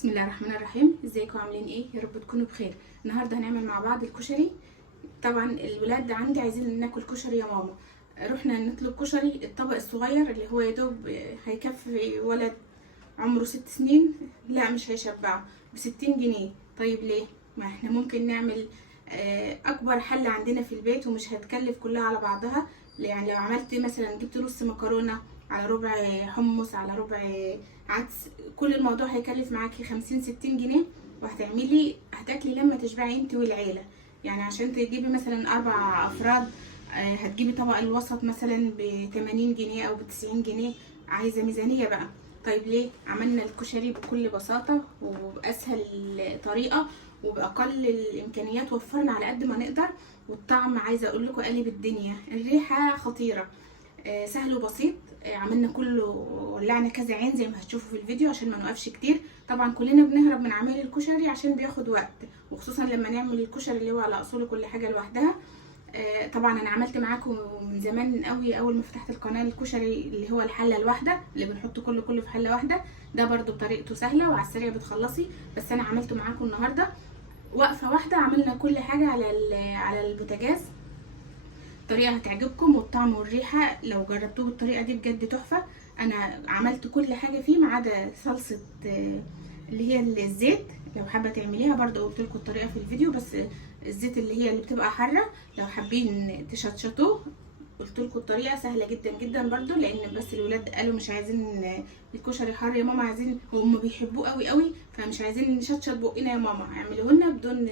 بسم الله الرحمن الرحيم. ازيكم عاملين ايه؟ يا رب تكونوا بخير. النهارده هنعمل مع بعض الكشري. طبعا الولاد عندي عايزين ناكل كشري يا ماما. رحنا نطلب كشري الطبق الصغير اللي هو يا دوب هيكفي ولد عمره 6 سنين. لا مش هيشبعه ب60 جنيه. طيب ليه؟ ما احنا ممكن نعمل اكبر حل عندنا في البيت ومش هتكلف كلها على بعضها. يعني لو عملت مثلا جبت نص مكرونه على ربع حمص على ربع عدس، كل الموضوع هيكلف معاكي 50-60 جنيه، وهتعملي هتاكلي لما تشبعي انت والعيله. يعني عشان تجيبي مثلا 4 افراد هتجيبي طبق الوسط مثلا ب80 جنيه او ب90 جنيه. عايزه ميزانيه بقى. طيب ليه عملنا الكشري بكل بساطه وباسهل طريقه وباقل الامكانيات؟ وفرنا على قد ما نقدر، والطعم عايزه اقول لكم قلب الدنيا، الريحه خطيره. سهل وبسيط. عملنا كله، ولعنا كذا عين زي ما هتشوفوا في الفيديو عشان ما نوقفش كتير. طبعا كلنا بنهرب من عمل الكشري عشان بياخد وقت، وخصوصا لما نعمل الكشري اللي هو على اصول كل حاجه لوحدها. طبعا انا عملت معاكم من زمان قوي اول ما فتحت القناه الكشري اللي هو الحله الواحده اللي بنحط كله في حله واحده. ده برده بطريقته سهله وعلى السريع بتخلصي، بس انا عملته معاكم النهارده وقفه واحده. عملنا كل حاجه على البوتاجاز. طريقه هتعجبكم، والطعم والريحه لو جربتوه بالطريقه دي بجد تحفه. انا عملت كل حاجه فيه ما عدا صلصه اللي هي الزيت. لو حابه تعمليها برضه قلت لكم الطريقه في الفيديو، بس الزيت اللي بتبقى حاره لو حابين تشطشطوه قلت لكم الطريقه سهله جدا جدا برضه، لان بس الولاد قالوا مش عايزين الكشري حار يا ماما، عايزين هم بيحبوه قوي قوي، فمش عايزين نشطشط بقنا يا ماما، اعملوه لنا بدون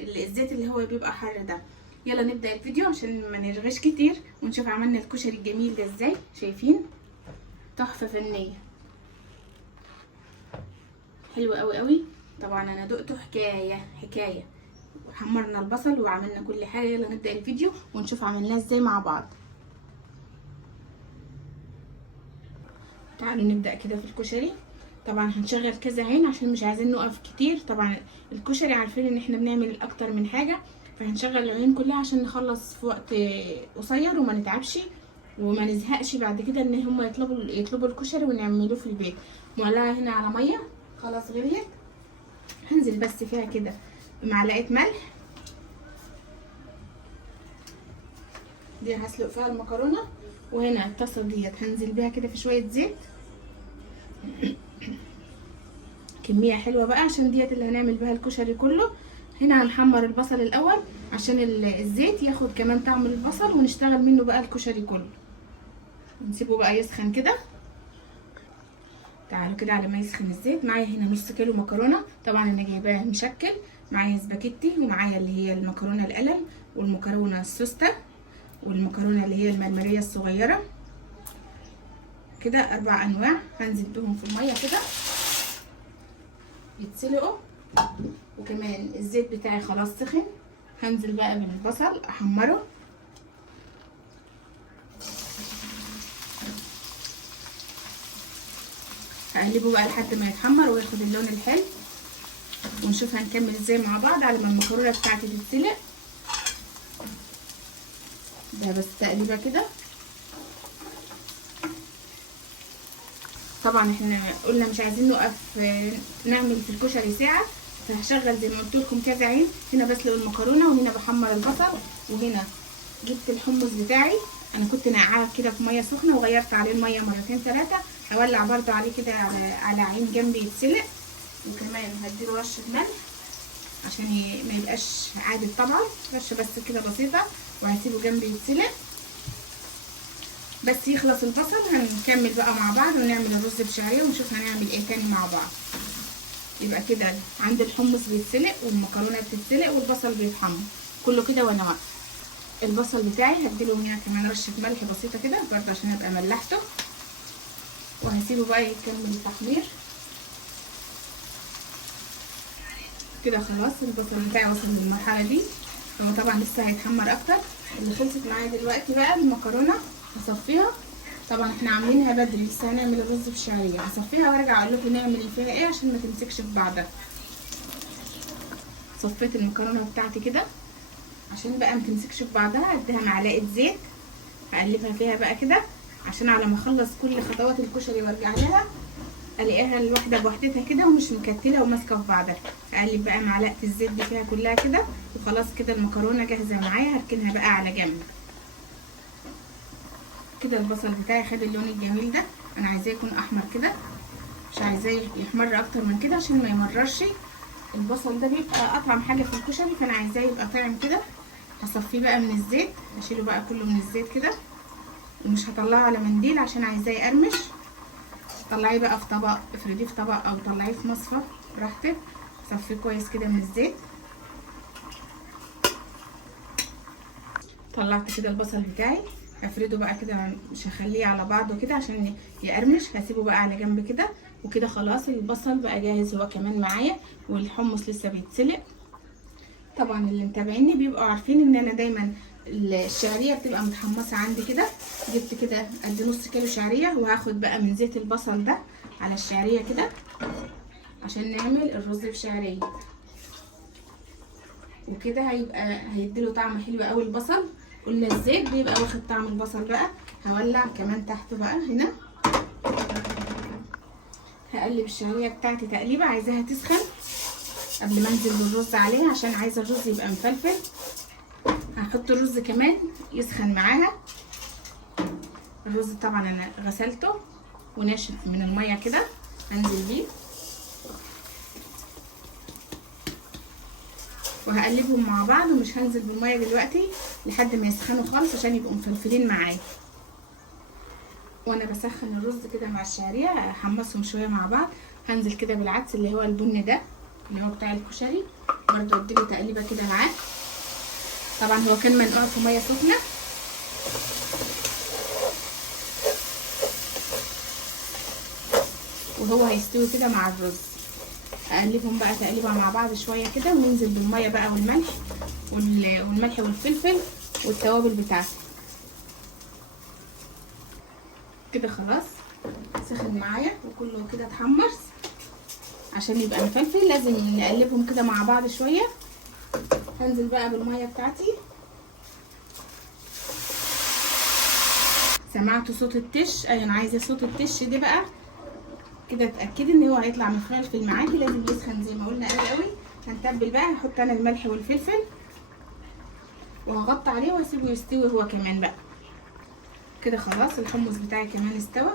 الزيت اللي هو بيبقى حار ده. يلا نبدأ الفيديو عشان ما نرغش كتير ونشوف عملنا الكشري الجميل ده ازاي. شايفين تحفة فنية، حلو قوي قوي. طبعا انا دقته حكاية. وحمرنا البصل وعملنا كل حاجة. يلا نبدأ الفيديو ونشوف عملناه ازاي مع بعض. تعالوا نبدأ كده في الكشري. طبعا هنشغل كذا عين عشان مش عايزين نقف كتير. طبعا الكشري عارفين ان احنا بنعمل اكتر من حاجة، فهنشغل العين كلها عشان نخلص في وقت قصير وما نتعبش وما نزهقش بعد كده ان هم يطلبوا الكشري ونعملوه في البيت. معلقه هنا على ميه خلاص غليت، هنزل بس فيها كده بمعلقه ملح. دي هسلق فيها المكرونه، وهنا الطاسه ديت هنزل بيها كده في شويه زيت كميه حلوه بقى عشان ديت اللي هنعمل بها الكشري كله. هنا هنحمر البصل الاول عشان الزيت ياخد كمان طعم البصل ونشتغل منه بقى الكشري كله. نسيبه بقى يسخن كده. تعالوا كده على ما يسخن الزيت. معايا هنا نص كيلو مكرونه، طبعا انا جايباها مشكل. معايا سباكيتي، ومعايا اللي هي المكرونه القلم، والمكرونه السوسته، والمكرونه اللي هي المرمريه الصغيره كده. 4 انواع. هنزل بهم في الميه كده يتسلقوا، وكمان الزيت بتاعي خلاص سخن. هنزل بقى بالبصل احمره. هقلبه بقى لحد ما يتحمر وياخد اللون الحلو، ونشوف هنكمل ازاي مع بعض على ما المكرونه بتاعتي تتسلق. ده بس تقليبه كده. طبعا احنا قلنا مش عايزين نوقف نعمل في الكشري ساعه، فهشغل زي ما قلت لكم كذا عين. هنا بسلق المكرونه، وهنا بحمر البصل، وهنا جبت الحمص بتاعي. انا كنت نقعاه كده في ميه سخنه وغيرت عليه الميه مرتين 3. هولع برده عليه كده على عين جنبي يتسلق، وكمان هديله رشه ملح عشان ما يبقاش عادي طبعا، رشه بس كده بسيطه، وهسيبه جنبي يتسلق بس يخلص البصل. هنكمل بقى مع بعض ونعمل الرز بشعريه ونشوف هنعمل ايه تاني مع بعض. يبقى كده عند الحمص بيتسلق والمكرونه بتتسلق والبصل بيتحمر كله كده وانا واقفه. البصل بتاعي هديله هنا كمان رشه ملح بسيطه كده برضه عشان ابقى ملحته، وهسيبه بقى يكمل التحمير كده. خلاص البصل بتاعي وصل للمرحله دي، هو طبعا لسه هيتحمر اكتر. اللي خلصت معايا دلوقتي بقى المكرونه هصفيها. طبعا احنا عاملينها بدري، لسه هنعمل الرز بالشعريه. هصفيها وارجع اقول لكم نعمل فيها ايه عشان ما تمسكش في بعضها. صفيت المكرونه بتاعتي كده عشان بقى ما تمسكش في بعضها. اديها معلقه زيت، هقلبها فيها بقى كده عشان على ما اخلص كل خطوات الكشري وارجع لها الاقيها الواحده بوحدتها كده ومش مكتله وماسكه في بعضها. اقلب بقى معلقه الزيت دي فيها كلها كده، وخلاص كده المكرونه جاهزه معايا. هركنها بقى على جنب كده. البصل بتاعي خد اللون الجميل ده، انا عايزاه يكون احمر كده، مش عايزاه يحمر اكتر من كده عشان ما يمررش. البصل ده بيبقى اطعم حاجه في الكشري، فانا عايزاه يبقى طعم كده. هصفيه بقى من الزيت، اشيله بقى كله من الزيت كده، ومش هطلعه على منديل عشان عايزاه يقرمش. طلعيه بقى في طبق، افرديه في طبق او طلعيه في مصفى براحتك. صفيه كويس كده من الزيت. طلعت كده البصل بتاعي، هفرده بقى كده، مش هخليه على بعضه كده عشان يقرمش، هسيبه بقى على جنب كده. وكده خلاص البصل بقى جاهز هو كمان معايا، والحمص لسه بيتسلق. طبعا اللي متابعيني بيبقوا عارفين ان انا دايما الشعريه بتبقى متحمصه عندي كده. جبت كده قد نص كيلو شعريه، وهاخد بقى من زيت البصل ده على الشعريه كده عشان نعمل الرز بشعريه. وكده هيديله طعم حلو قوي البصل. قلنا الزيت بيبقى واخد طعم البصل بقى. هولع كمان تحت بقى هنا. هقلب الشعريه بتاعتي تقليبه، عايزاها تسخن قبل ما انزل بالرز عليها عشان عايزه الرز يبقى مفلفل. هحط الرز كمان يسخن معاها. الرز طبعا انا غسلته وناشف من الميه كده، هنزل بيه وهقلبهم مع بعض. ومش هنزل بالميه دلوقتي لحد ما يسخنوا خالص عشان يبقوا مفلفلين معايا. وانا بسخن الرز كده مع الشعريه احمصهم شويه مع بعض. هنزل كده بالعدس اللي هو البني ده اللي هو بتاع الكشري، برضو اديله تقليبه كده معاه. طبعا هو كان منقوع في ميه سخنه. وهو هيستوي كده مع الرز. هقلبهم بقى تقليبه مع بعض شويه كده، وننزل بالميه بقى والملح والفلفل والتوابل بتاعته. كده خلاص سخن معايا وكله كده اتحمص. عشان يبقى مفلفل لازم نقلبهم كده مع بعض شويه. هنزل بقى بالميه بتاعتي. سمعتوا صوت التش؟ انا عايزه صوت التش دي بقى كده. اتاكدي ان هو هيطلع مفلفل معاكي، لازم يسخن زي ما قلنا قوي قوي. هنتبل بقى، هحط انا الملح والفلفل وهغطي عليه وهسيبه يستوي هو كمان بقى. كده خلاص الحمص بتاعي كمان استوى.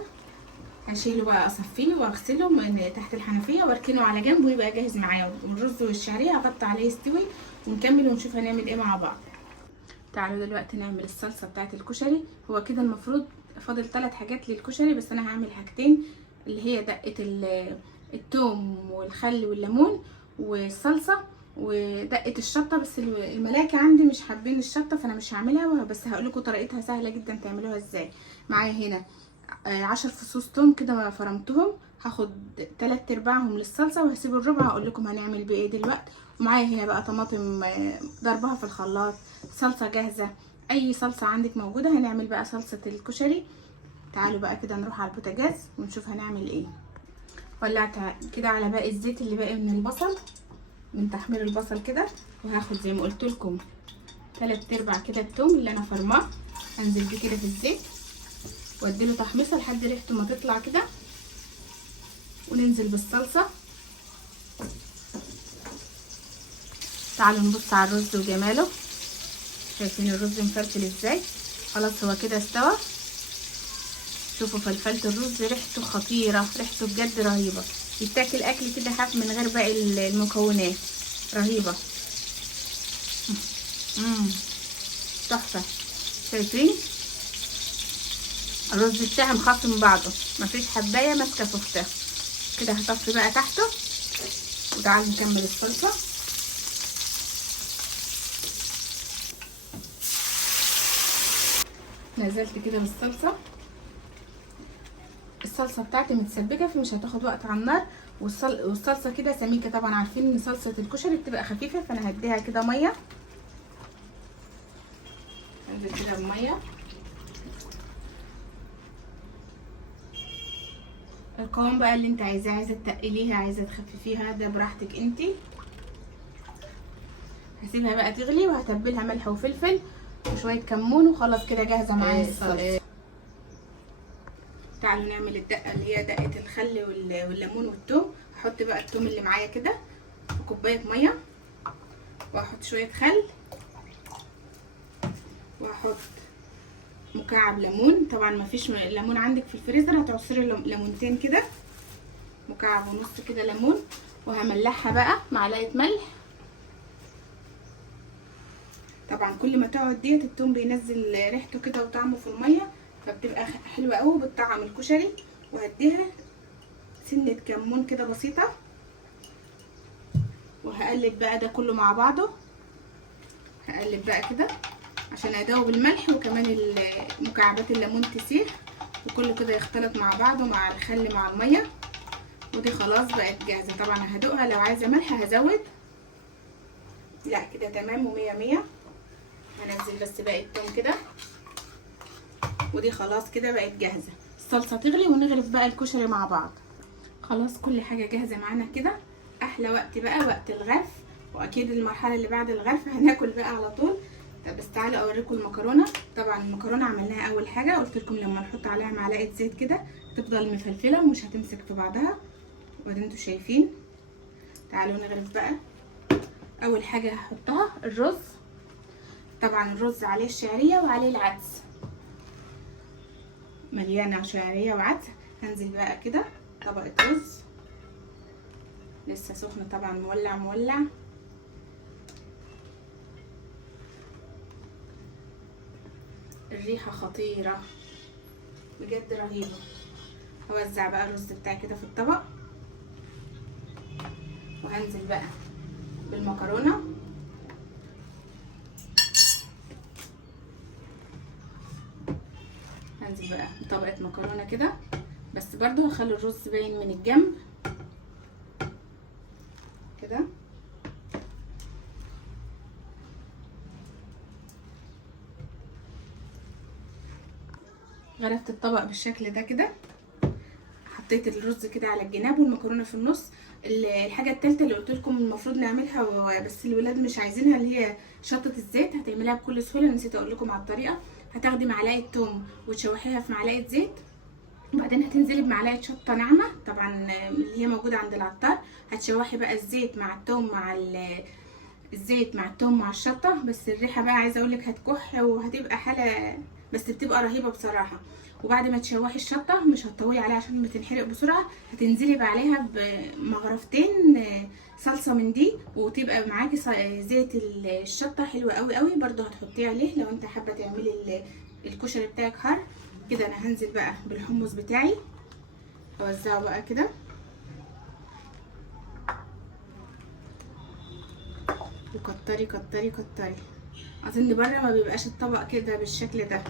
هشيله بقى، اصفيه واغسله من تحت الحنفيه واركنه على جنب ويبقى جاهز معايا. والرز والشعريه هغطي عليه يستوي ونكمل ونشوف هنعمل ايه مع بعض. تعالوا دلوقتي نعمل الصلصه بتاعه الكشري. هو كده المفروض فاضل 3 حاجات للكشري، بس انا هعمل حاجتين اللي هي دقه الثوم والخل والليمون والصلصه ودقه الشطه. بس الملاكه عندي مش حابين الشطه فانا مش هعملها، بس هقول لكم طريقتها سهله جدا تعملوها ازاي. معايا هنا 10 فصوص توم كده فرمتهم، هاخد 3/4 للصلصه وهسيب الربع هقول لكم هنعمل بيه ايه دلوقتي. ومعايا هنا بقى طماطم ضربها في الخلاط، صلصه جاهزه، اي صلصه عندك موجوده. هنعمل بقى صلصه الكشري. تعالوا بقى كده نروح على البوتاجاز ونشوف هنعمل ايه. ولعت كده على باقي الزيت اللي باقي من البصل من تحمير البصل كده، وهاخد زي ما قلت لكم 3/4 كده التوم اللي انا فرماه، هنزل بيه كده في الزيت واديله تحميصه لحد ريحته ما تطلع كده. وننزل بالصلصه. تعالوا نبص على الرز وجماله. شايفين الرز مفلفل ازاي؟ خلاص هو كده استوى. شوفوا فلفله الرز ريحته خطيره، ريحته بجد رهيبه. يتاكل اكل كده خف من غير باقي المكونات، رهيبه. تحفه. شايفين الرز بتاعي مخفي من بعضه، مفيش حبايه ماسكه في اختها كده. هطفي بقى تحته وتعالوا نكمل الصلصه. نزلت كده بالصلصه. الصلصه بتاعتي متسبكه فمش هتاخد وقت على النار. والصلصه كده سميكه. طبعا عارفين ان صلصه الكشري بتبقى خفيفه، فانا هديها كده ميه. هنزل كده بميه. القوام بقى اللي انت عايزاه، عايزه تقليها عايزه تخففيها ده براحتك انتي. هسيبها بقى تغلي وهتبلها ملح وفلفل وشويه كمون وخلاص كده جاهزه معايا الصلصه. تعالوا نعمل الدقه اللي هي دقه الخل والليمون والثوم. هحط بقى الثوم اللي معايا كده في كوبايه ميه، واحط شويه خل، واحط مكعب ليمون. طبعا ما فيش ليمون عندك في الفريزر هتعصري ليمونتين كده، مكعب ونص كده ليمون. وهملحها بقى معلقه ملح. طبعا كل ما تقعد ديت الثوم بينزل ريحته كده وطعمه في الميه، فبتبقى حلوه قوي بتطعم الكشري. وهديها سنه كمون كده بسيطه، وهقلب بقى ده كله مع بعضه. هقلب بقى كده عشان ادوب الملح وكمان مكعبات الليمون تسيح، وكله كده يختلط مع بعضه مع الخل مع الميه. ودي خلاص بقت جاهزه. طبعا هدوقها، لو عايزه ملح هزود، لا كده تمام ومية مية. هنزل بس باقي التوم كده، ودي خلاص كده بقت جاهزه. الصلصه تغلي ونغرف بقى الكشري مع بعض. خلاص كل حاجه جاهزه معانا كده. احلى وقت بقى وقت الغرف، واكيد المرحله اللي بعد الغرف هناكل بقى على طول. طب بس تعالوا اوريكم المكرونه. طبعا المكرونه عملناها اول حاجه، قلت لكم لما نحط عليها معلقه زيت كده تفضل مفلفله ومش هتمسك في بعضها، وادي انتوا شايفين. تعالوا نغرف بقى. اول حاجه هحطها الرز. طبعا الرز عليه الشعريه وعليه العدس، مليانه شعريه وعدس. هنزل بقى كده طبقه رز لسه سخن طبعا، مولع. الريحه خطيره بجد رهيبه. هوزع بقى الرز بتاعي كده في الطبق، وهنزل بقى بالمكرونه. هنزل بقى بطبقه مكرونه كده، بس برضو هخلي الرز باين من الجنب كده. غرفت الطبق بالشكل ده كده، حطيت الرز كده على الجناب والمكرونه في النص. الحاجه الثالثه اللي قلت لكم المفروض نعملها بس الولاد مش عايزينها، اللي هي شطه الزيت. هتعملها بكل سهوله، نسيت اقول لكم على الطريقه. هتاخدي معلقه توم وتشوحيها في معلقه زيت، وبعدين هتنزلي بمعلقه شطه ناعمه طبعا اللي هي موجوده عند العطار. هتشوحي بقى الزيت مع التوم مع الزيت مع التوم مع الشطه. بس الريحه بقى عايزه اقول لك هتكح وهتبقى حاله، بس بتبقى رهيبه بصراحه. وبعد ما تشوحي الشطه مش هتطولي عليها عشان بتنحرق بسرعه، هتنزلي بقى عليها بمغرفتين صلصه من دي، وتبقى معاكي زيت الشطه حلوه قوي قوي. برده هتحطيه عليه لو انت حابه تعملي الكشري بتاعك حار كده. انا هنزل بقى بالحمص بتاعي، اوزعه بقى كده، وكتري كتري كتري. اظن بره ما بيبقاش الطبق كده بالشكل ده.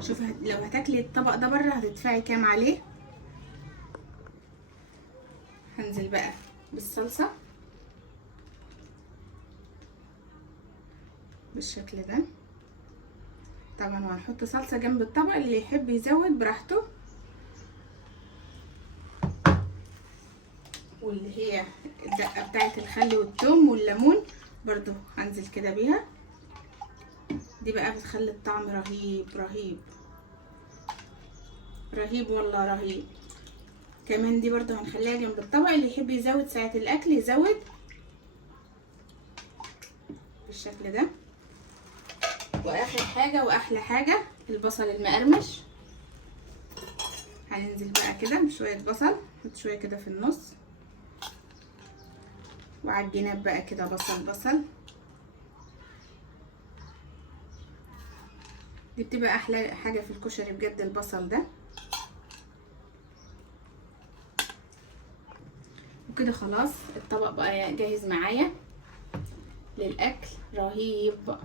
شوفي لو هتاكلي الطبق ده بره هتدفعي كام عليه. هنزل بقى بالصلصه بالشكل ده. طبعا وهنحط صلصه جنب الطبق، اللي يحب يزود براحته. واللي هي الدقه بتاعت الخل والثوم والليمون برضو هنزل كده بيها. دي بقى بتخلي الطعم رهيب رهيب رهيب والله رهيب. كمان دي برضو هنخليها جنب الطبق، اللي يحب يزود ساعة الاكل يزود بالشكل ده. واخر حاجة واحلى حاجة البصل المقرمش. هننزل بقى كده بشوية بصل، نحط شوية كده في النص، وعلى الجناب بقى كده بصل. دي بتبقى احلى حاجة في الكشري بجد البصل ده. وكده خلاص الطبق بقى جاهز معايا للاكل. رهيب.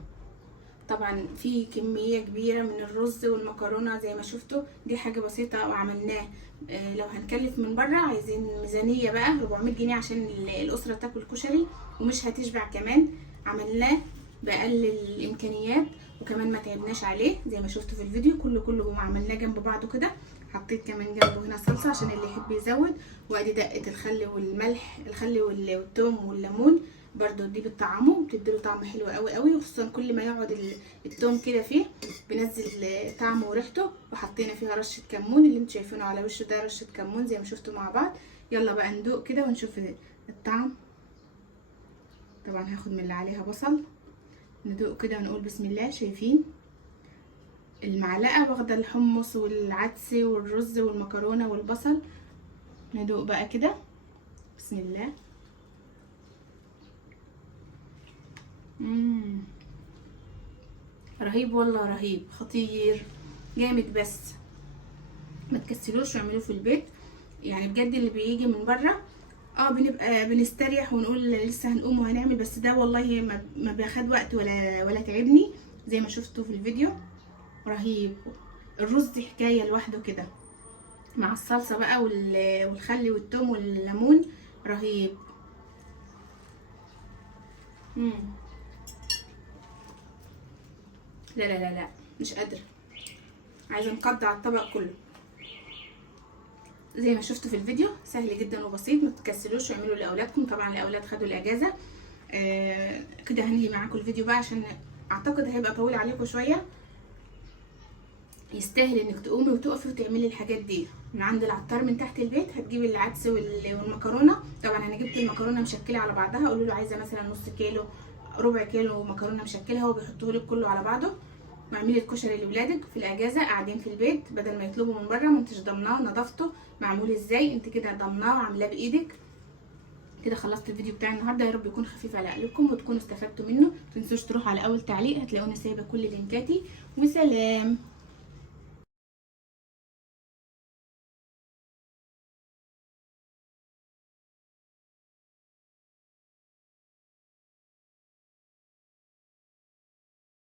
طبعا في كمية كبيرة من الرز والمكرونة زي ما شفتوا. دي حاجة بسيطة وعملناه. لو هنكلف من بره عايزين ميزانية بقى 400 جنيه عشان الأسرة تاكل كشري ومش هتشبع كمان. عملناه بأقل الإمكانيات وكمان ما تعبناش عليه زي ما شفتوا في الفيديو. كله عملناه جنب بعضه كده. حطيت كمان جنبه هنا صلصة عشان اللي يحب يزود. وادي دقة الخل والملح، الخل والثوم والليمون برضو دي بتطعمه، بتديله طعم حلو قوي قوي، وخصوصا كل ما يقعد التوم كده فيه بينزل طعمه وريحته. وحطينا فيها رشه كمون، اللي انتوا شايفينه على وشه ده رشه كمون زي ما شفتوا مع بعض. يلا بقى ندوق كده ونشوف الطعم. طبعا هاخد من اللي عليها بصل، ندوق كده ونقول بسم الله. شايفين المعلقه واخده الحمص والعدس والرز والمكرونه والبصل. ندوق بقى كده بسم الله. رهيب والله، رهيب خطير جامد. بس ما تكسلوش واعملوه في البيت، يعني بجد اللي بيجي من بره بنبقى بنستريح ونقول لسه هنقوم وهنعمل، بس ده والله ما بياخد وقت ولا تعبني زي ما شفتوا في الفيديو. رهيب. الرز حكايه لوحده كده مع الصلصه بقى والخل والثوم والليمون، رهيب. لا لا لا لا، مش قادره، عايزه نقضي الطبق كله. زي ما شفتوا في الفيديو سهل جدا وبسيط، ما تكسلوش واعملوا لاولادكم. طبعا الاولاد خدوا الاجازه. كده هنهي معاكم الفيديو بقى عشان اعتقد هيبقى طويل عليكم شويه. يستاهل انك تقومي وتقفي وتعملي الحاجات دي من عند العطار من تحت البيت. هتجيبي العدس والمكرونه. طبعا انا جبت المكرونه مشكله على بعضها، قولوا له عايزه مثلا نص كيلو ربع كيلو مكرونه مشكله، هو بيحطه لك كله على بعضه. واعملي الكشري لاولادك في الاجازه قاعدين في البيت، بدل ما يطلبوا من بره ما انتش ضامناه نظافته معمول ازاي، انت كده ضامناه وعاملاه بايدك. كده خلصت الفيديو بتاعي النهارده، يا رب يكون خفيف على قلبكم وتكونوا استفدتوا منه. متنسوش تروحوا على اول تعليق هتلاقوني سايبه كل لينكاتي. وسلام.